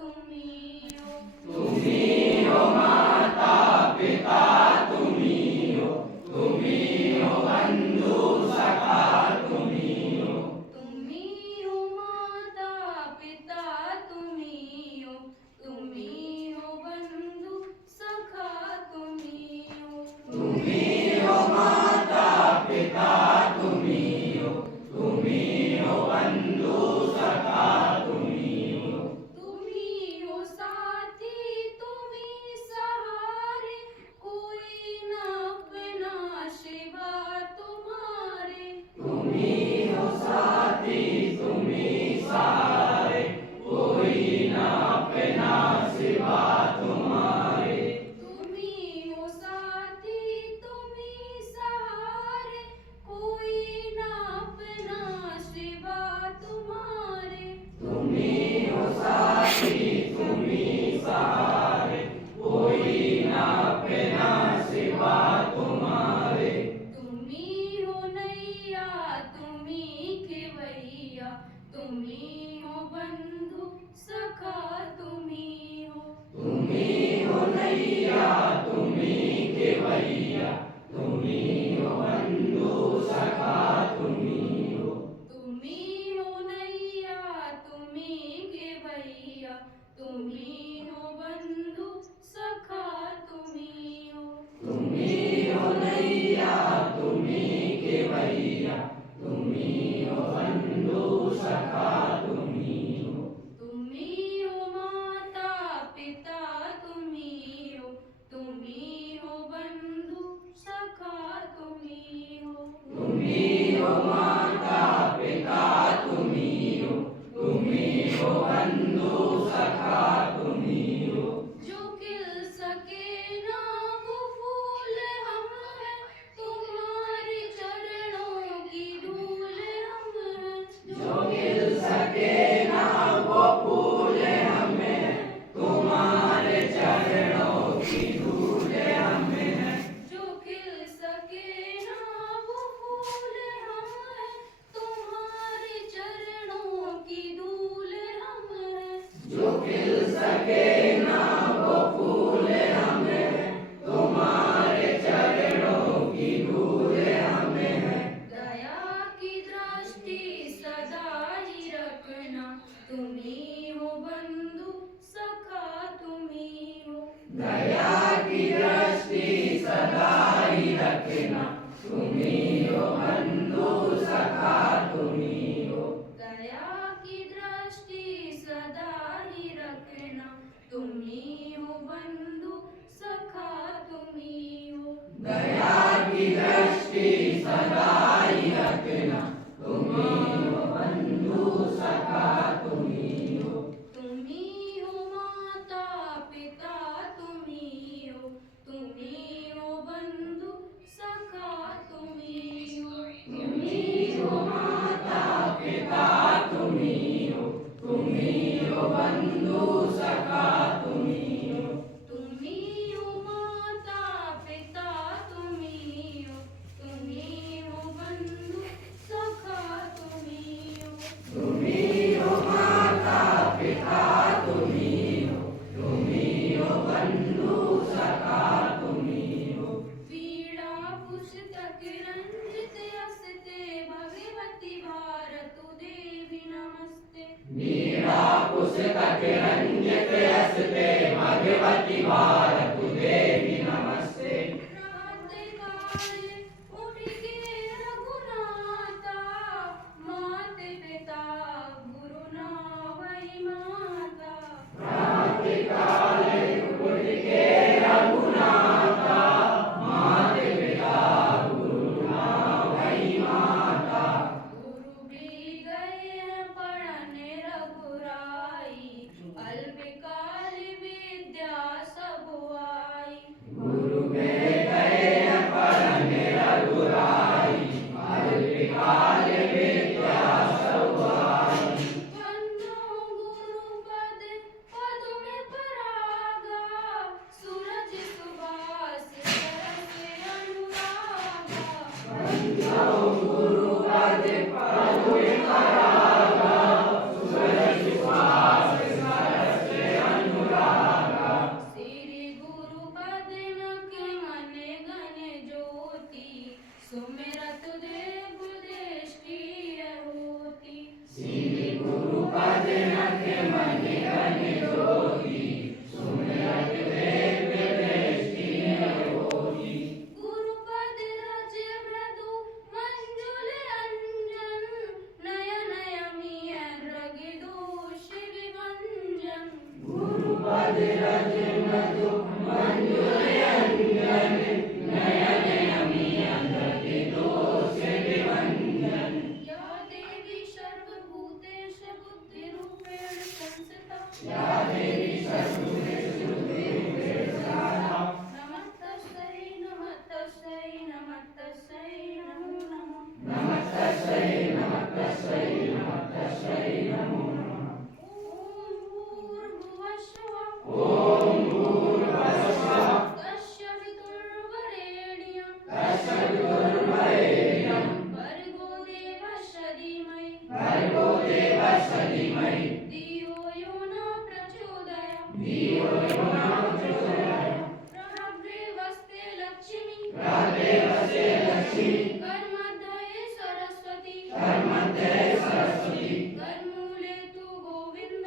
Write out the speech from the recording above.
तुम्ही हो. तुम्ही हो माता पिता तुम्ही हो, तुम्ही हो बंधू सखा तुम्ही हो. तुम्ही हो माता पिता तुम्ही हो, तुम्ही हो बंधू सखा तुम्ही हो. तुम्ही हो माता पिता तुम्ही हो, तुम्ही हो बंधू सखा तुम्ही हो. तुम्ही हो साथी तुम्ही सहारे, कोई न अपना शिवा तुम्हारे. तुम्ही हो साथी तुम्ही सहारे, कोई न अपना सिवा तुम्हारे. तुम्ही हो साथी तुम्ही सहारे, कोई न अपना शिवा तुम्हारे. तुम्ही हो साथी तुम्ही सहारे, कोई न अपना सिवा तुम्हारे. तुम्ही हो नैया तुम्ही केवैया, तुम्ही हो बंधू सखा तुम्ही हो. तुम्ही हो नैया तुम्ही केवैया, तुम्ही हो बंधू सखा तुम्ही हो. तुम्ही हो नैया तुम्ही केवैया, तुम्ही हो बंधू सखा तुम्ही हो. तुम्ही हो नैया तुम्ही केवैया, तुम्ही हो बंधू सखा तुम्ही हो. तुम्ही हो माता पिता तुम्ही हो, तुम्ही हो बंधू सखा तुम्ही हो. तुम्ही हो माता पिता तुम्ही हो, तुम्ही हो बंधू सखा तुम्ही हो. जो खिल सके ना वो फूल हम हैं, तुम्हारे चरणों की धूल हम हैं. जो खिल सके ना वो फूल हमें, तुम्हारे चरणों की धूल हमें है. जो खिल सके ना वो फूल हम हैं, तुम्हारे चरणों की धूल हम हैं. जो खिल सके ना वो फूल हमें, तुम्हारे चरणों की धूल हमें है. दया की दृष्टि सदा ही रखना, तुम्ही हो बंधु सखा तुम्ही हो. दया की दृष्टि सदा ही रखना, तुम्ही हो बंधु सखा तुम्ही हो. दया की दृष्टि सदा ही रखना, तुम्ही हो बंधु सखा तुम्ही हो. दया की दृष्टि सदा ही रखना, तुम्ही हो बंधु सखा तुम्ही हो. तुम्ही हो माता पिता तुम्ही हो, तुम्ही हो बंधु सखा तुम्ही हो. तुम्ही हो माता पिता तुम्ही हो, तुम्ही हो बंधु सखा तुम्ही हो. तुम्ही हो माता पिता तुम्ही हो, तुम्ही हो बंधु सखा तुम्ही हो. तुम्ही हो या देवी सर्वभूतेषु बुद्धिरूपेण संस्थिता नमः तस्यै नमः तस्यै नमः तस्यै नमो नमः ॐ भूर्भुवस्सुः तस्य वितुर्वरेण्यं भर्गो देवस्य धीमहि धियो यो न प्रचोदयात् प्रभ्रेवस्ते लक्ष्मी कर्मध्यये सरस्वती कर्मूले तु गोविन्द